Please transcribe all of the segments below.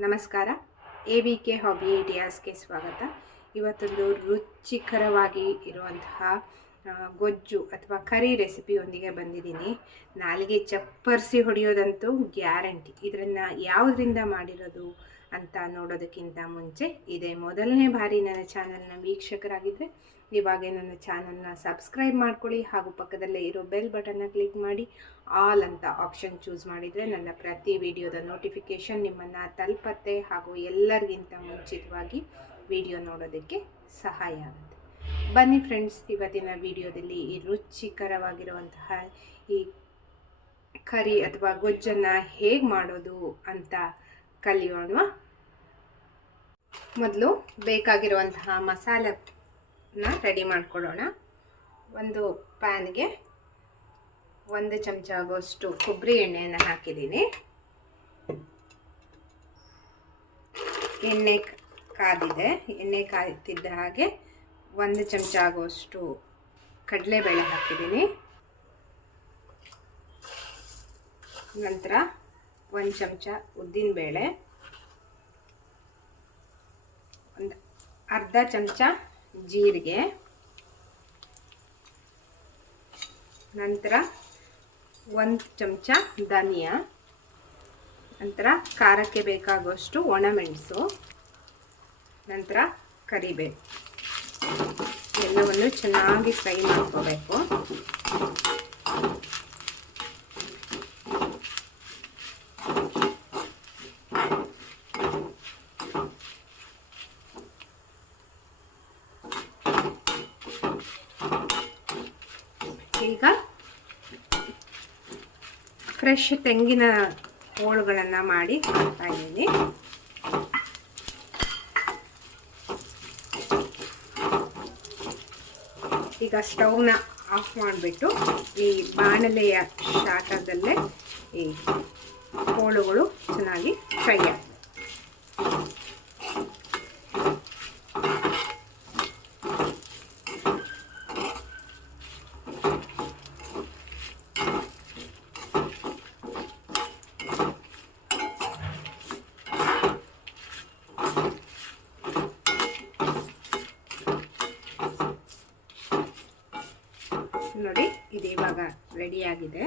ನಮಸ್ಕಾರ. A V K hobby ಐಡಿಯಾಸ್ಗೆ ಸ್ವಾಗತ. ಇವತ್ತೊಂದು ರುಚಿಕರವಾಗಿ ಇರುವಂತಹ ಗೊಜ್ಜು ಅಥವಾ ಕರಿ ರೆಸಿಪಿಯೊಂದಿಗೆ ಬಂದಿದ್ದೀನಿ. ನಾಲಿಗೆ ಚಪ್ಪರಿಸಿ ಹೊಡೆಯೋದಂತೂ ಗ್ಯಾರಂಟಿ. ಇದನ್ನು ಯಾವುದರಿಂದ ಮಾಡಿರೋದು? ಅಂತ ನೋಡೋದಕ್ಕಿಂತ ಮುಂಚೆ ಇದೇ ಮೊದಲನೇ ಬಾರಿ ನನ್ನ ಚಾನಲ್ನ ವೀಕ್ಷಕರಾಗಿದ್ದರೆ ಇವಾಗೇ ನನ್ನ ಚಾನಲ್ನ ಸಬ್ಸ್ಕ್ರೈಬ್ ಮಾಡ್ಕೊಳ್ಳಿ ಹಾಗೂ ಪಕ್ಕದಲ್ಲೇ ಇರೋ ಬೆಲ್ ಬಟನ್ನ ಕ್ಲಿಕ್ ಮಾಡಿ ಆಲ್ ಅಂತ ಆಪ್ಷನ್ ಚೂಸ್ ಮಾಡಿದರೆ ನನ್ನ ಪ್ರತಿ ವಿಡಿಯೋದ ನೋಟಿಫಿಕೇಷನ್ ನಿಮ್ಮನ್ನು ತಲುಪತ್ತೆ ಹಾಗೂ ಎಲ್ಲರಿಗಿಂತ ಮುಂಚಿತವಾಗಿ ವಿಡಿಯೋ ನೋಡೋದಕ್ಕೆ ಸಹಾಯ ಆಗುತ್ತೆ. ಬನ್ನಿ ಫ್ರೆಂಡ್ಸ್, ಇವತ್ತಿನ ವಿಡಿಯೋದಲ್ಲಿ ಈ ರುಚಿಕರವಾಗಿರುವಂತಹ ಈ ಕರಿ ಅಥವಾ ಗೊಜ್ಜನ್ನು ಹೇಗೆ ಮಾಡೋದು ಅಂತ ಕಲಿಯೋಣ ಮೊದಲು ಬೇಕಾಗಿರುವಂತಹ ಮಸಾಲನ ರೆಡಿ ಮಾಡಿಕೊಡೋಣ ಒಂದು ಪ್ಯಾನ್ಗೆ ಒಂದು ಚಮಚ ಆಗುವಷ್ಟು ಕೊಬ್ಬರಿ ಎಣ್ಣೆಯನ್ನು ಹಾಕಿದ್ದೀನಿ. ಎಣ್ಣೆ ಕಾದಿದೆ. ಎಣ್ಣೆ ಕಾಯ್ತಿದ್ದ ಹಾಗೆ ಒಂದು ಚಮಚ ಆಗುವಷ್ಟು ಕಡಲೆಬೇಳೆ ಹಾಕಿದ್ದೀನಿ. ನಂತರ ಒಂದು ಚಮಚ ಉದ್ದಿನಬೇಳೆ ಒಂದು ಅರ್ಧ ಚಮಚ ಜೀರಿಗೆ, ನಂತರ ಒಂದು ಚಮಚ ಧನಿಯಾ, ನಂತರ ಖಾರಕ್ಕೆ ಬೇಕಾಗುವಷ್ಟು ಒಣಮೆಣಸು, ನಂತರ ಕರಿಬೇವು. ಎಲ್ಲವನ್ನು ಚೆನ್ನಾಗಿ ಫ್ರೈ ಮಾಡ್ಕೋಬೇಕು. ಈಗ ಫ್ರೆಶ್ ತೆಂಗಿನ ಹೋಳುಗಳನ್ನು ಮಾಡಿ ಹಾಕ್ತಾ ಇದ್ದೀನಿ. ಈಗ ಸ್ಟವ್ನ ಆಫ್ ಮಾಡಿಬಿಟ್ಟು ಈ ಬಾಣಲೆಯ ಶಾಖದಲ್ಲೇ ಈ ಹೋಳುಗಳು ಚೆನ್ನಾಗಿ ಫ್ರೈ ಆಗ್ತವೆ ನೋಡಿ ಇದು ಇವಾಗ ರೆಡಿಯಾಗಿದೆ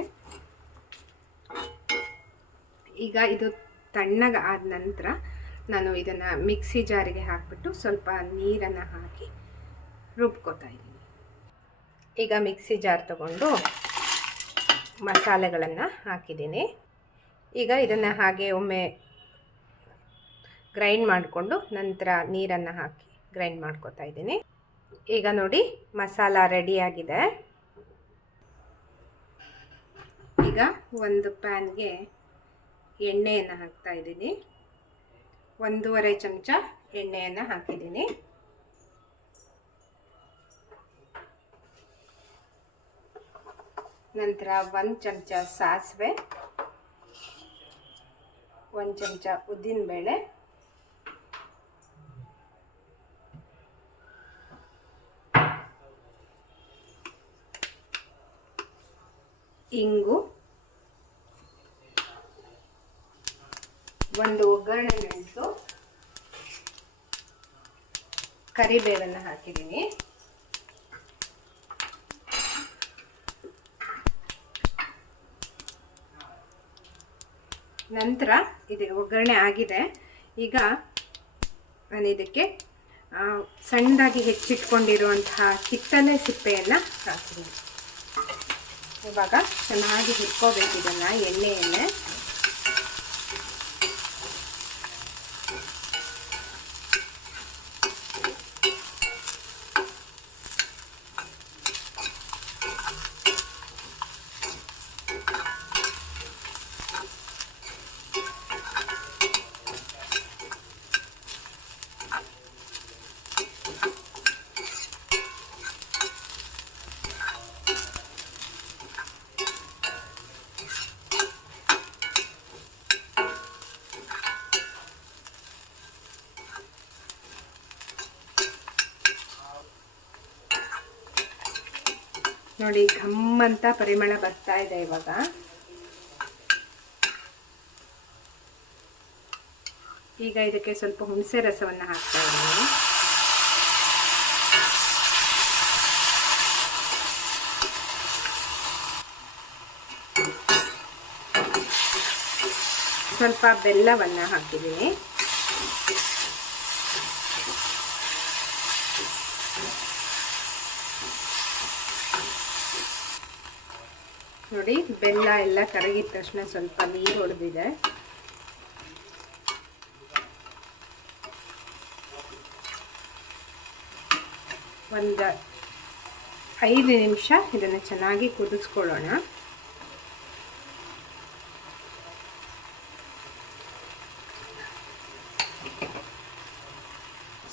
ಈಗ ಇದು ತಣ್ಣಗೆ ಆದ ನಂತರ ನಾನು ಇದನ್ನು ಮಿಕ್ಸಿ ಜಾರಿಗೆ ಹಾಕಿಬಿಟ್ಟು ಸ್ವಲ್ಪ ನೀರನ್ನು ಹಾಕಿ ರುಬ್ಕೋತಾ ಇದ್ದೀನಿ. ಈಗ ಮಿಕ್ಸಿ ಜಾರ್ ತಗೊಂಡು ಮಸಾಲೆಗಳನ್ನು ಹಾಕಿದ್ದೀನಿ. ಈಗ ಇದನ್ನು ಹಾಗೆ ಒಮ್ಮೆ ಗ್ರೈಂಡ್ ಮಾಡಿಕೊಂಡು ನಂತರ ನೀರನ್ನು ಹಾಕಿ ಗ್ರೈಂಡ್ ಮಾಡ್ಕೋತಾ ಇದ್ದೀನಿ. ಈಗ ನೋಡಿ ಮಸಾಲ ರೆಡಿಯಾಗಿದೆ ಈಗ ಒಂದು ಪ್ಯಾನ್ಗೆ ಎಣ್ಣೆಯನ್ನು ಹಾಕ್ತಾ ಇದ್ದೀನಿ. ಒಂದೂವರೆ ಚಮಚ ಎಣ್ಣೆಯನ್ನು ಹಾಕಿದ್ದೀನಿ. ನಂತರ ಒಂದು ಚಮಚ ಸಾಸಿವೆ, ಒಂದು ಚಮಚ ಉದ್ದಿನಬೇಳೆ, ಇಂಗು ಒಂದು ಒಗ್ಗರಣೆ ಮೆಣಸು ಕರಿಬೇವನ್ನು ಹಾಕಿದ್ದೀನಿ. ನಂತರ ಇದು ಒಗ್ಗರಣೆ ಆಗಿದೆ. ಈಗ ನಾನು ಇದಕ್ಕೆ ಸಣ್ಣದಾಗಿ ಹೆಚ್ಚಿಟ್ಕೊಂಡಿರುವಂತಹ ಕಿತ್ತಲೆ ಸಿಪ್ಪೆಯನ್ನು ಹಾಕಿದ್ದೀನಿ ಇವಾಗ ಚೆನ್ನಾಗಿ ಹಿಡ್ಕೋಬೇಕು ಇದನ್ನು ಎಣ್ಣೆಯನ್ನೇ. ನೋಡಿ ಕಮ್ಮ ಅಂತ ಪರಿಮಳ ಬರ್ತಾ ಇದೆ ಇವಾಗ. ಈಗ ಇದಕ್ಕೆ ಸ್ವಲ್ಪ ಹುಣಸೆ ರಸವನ್ನು ಹಾಕ್ತಾ ಇದ್ದೀನಿ. ಸ್ವಲ್ಪ ಬೆಲ್ಲವನ್ನು ಹಾಕಿದ್ದೀನಿ. ನೋಡಿ, ಬೆಲ್ಲ ಎಲ್ಲ ಕರಗಿದ ತಕ್ಷಣ ಸ್ವಲ್ಪ ನೀರು ಹೊಡೆದಿದೆ. ಒಂದು ಐದು ನಿಮಿಷ ಇದನ್ನು ಚೆನ್ನಾಗಿ ಕುದಿಸ್ಕೊಳ್ಳೋಣ.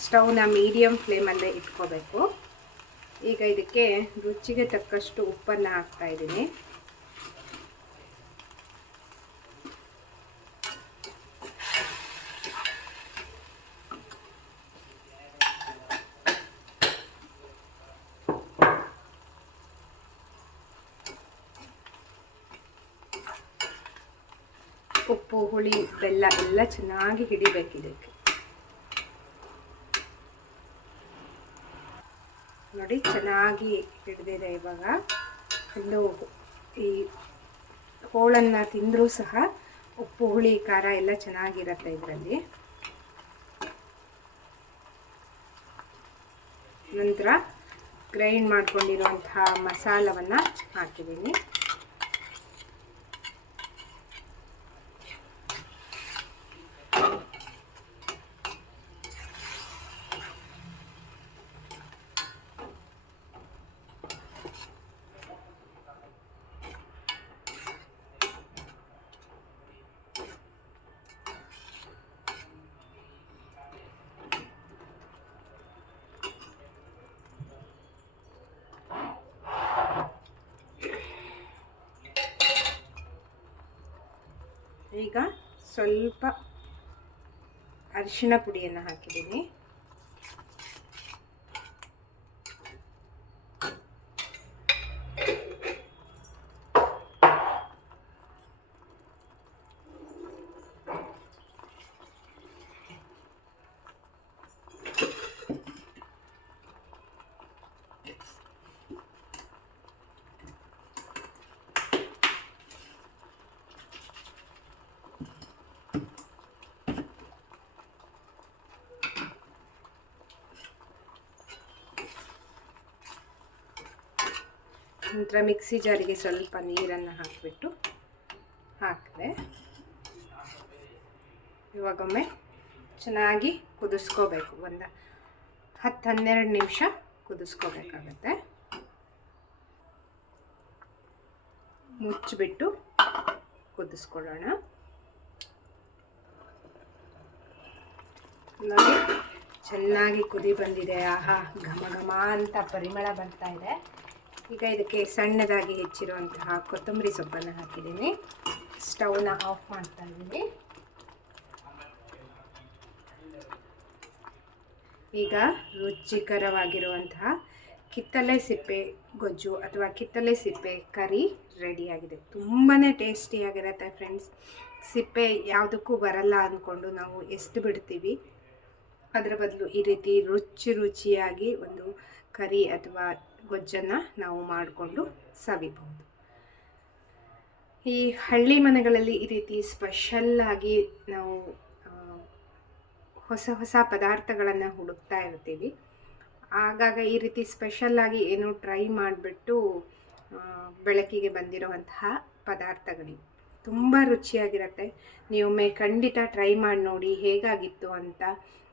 ಸ್ಟವ್ನ ಮೀಡಿಯಮ್ ಫ್ಲೇಮಲ್ಲೇ ಇಟ್ಕೋಬೇಕು. ಈಗ ಇದಕ್ಕೆ ರುಚಿಗೆ ತಕ್ಕಷ್ಟು ಉಪ್ಪನ್ನು ಹಾಕ್ತಾ ಇದ್ದೀನಿ. ಉಪ್ಪು, ಹುಳಿ ಬೆಲ್ಲ ಎಲ್ಲ ಚೆನ್ನಾಗಿ ಹಿಡಿಬೇಕು ಇದಕ್ಕೆ. ನೋಡಿ, ಚೆನ್ನಾಗಿ ಹಿಡಿದಿದೆ ಇವಾಗ. ಒಂದು ಈ ಹೋಳನ್ನು ತಿಂದರೂ ಸಹ ಉಪ್ಪು, ಹುಳಿ, ಖಾರ ಎಲ್ಲ ಚೆನ್ನಾಗಿರತ್ತೆ ಇದರಲ್ಲಿ. ನಂತರ ಗ್ರೈಂಡ್ ಮಾಡ್ಕೊಂಡಿರುವಂತಹ ಮಸಾಲವನ್ನು ಹಾಕಿದ್ದೀನಿ. ಈಗ ಸ್ವಲ್ಪ ಅರಿಶಿನ ಪುಡಿಯನ್ನು ಹಾಕಿದ್ದೀನಿ. ನಂತರ ಮಿಕ್ಸಿ ಜಾರಿಗೆ ಸ್ವಲ್ಪ ನೀರನ್ನು ಹಾಕಿಬಿಟ್ಟು ಹಾಕಿದೆ. ಇವಾಗೊಮ್ಮೆ ಚೆನ್ನಾಗಿ ಕುದಿಸ್ಕೋಬೇಕು. ಒಂದು ಹತ್ತು ಹನ್ನೆರಡು ನಿಮಿಷ ಕುದಿಸ್ಕೋಬೇಕಾಗತ್ತೆ. ಮುಚ್ಚಿಬಿಟ್ಟು ಕುದಿಸ್ಕೊಳ್ಳೋಣ. ನೋಡಿ, ಚೆನ್ನಾಗಿ ಕುದಿ ಬಂದಿದೆ. ಆಹಾ, ಘಮ ಘಮ ಅಂತ ಪರಿಮಳ ಬರ್ತಾ ಇದೆ. ಈಗ ಇದಕ್ಕೆ ಸಣ್ಣದಾಗಿ ಹೆಚ್ಚಿರುವಂತಹ ಕೊತ್ತಂಬರಿ ಸೊಪ್ಪನ್ನು ಹಾಕಿದ್ದೀನಿ. ಸ್ಟವ್ನ ಆಫ್ ಮಾಡ್ತಾ ಇದ್ದೀನಿ. ಈಗ ರುಚಿಕರವಾಗಿರುವಂತಹ ಕಿತ್ತಲೆ ಸಿಪ್ಪೆ ಗೊಜ್ಜು ಅಥವಾ ಕಿತ್ತಲೆ ಸಿಪ್ಪೆ ಕರಿ ರೆಡಿಯಾಗಿದೆ. ತುಂಬಾ ಟೇಸ್ಟಿಯಾಗಿರುತ್ತೆ ಫ್ರೆಂಡ್ಸ್. ಸಿಪ್ಪೆ ಯಾವುದಕ್ಕೂ ಬರಲ್ಲ ಅಂದ್ಕೊಂಡು ನಾವು ಎಷ್ಟು ಬಿಡ್ತೀವಿ. ಅದರ ಬದಲು ಈ ರೀತಿ ರುಚಿ ರುಚಿಯಾಗಿ ಒಂದು ಕರಿ ಅಥವಾ ಗೊಜ್ಜನ್ನು ನಾವು ಮಾಡಿಕೊಂಡು ಸವಿಬಹುದು. ಈ ಹಳ್ಳಿ ಮನೆಗಳಲ್ಲಿ ಈ ರೀತಿ ಸ್ಪೆಷಲ್ಲಾಗಿ ನಾವು ಹೊಸ ಹೊಸ ಪದಾರ್ಥಗಳನ್ನು ಹುಡುಕ್ತಾ ಇರ್ತೀವಿ. ಆಗಾಗ ಈ ರೀತಿ ಸ್ಪೆಷಲ್ಲಾಗಿ ಏನೋ ಟ್ರೈ ಮಾಡಿಬಿಟ್ಟು ಬೆಳಕಿಗೆ ಬಂದಿರುವಂತಹ ಪದಾರ್ಥಗಳಿವೆ. ತುಂಬ ರುಚಿಯಾಗಿರುತ್ತೆ. ನೀವೊಮ್ಮೆ ಖಂಡಿತ ಟ್ರೈ ಮಾಡಿ ನೋಡಿ ಹೇಗಾಗಿತ್ತು ಅಂತ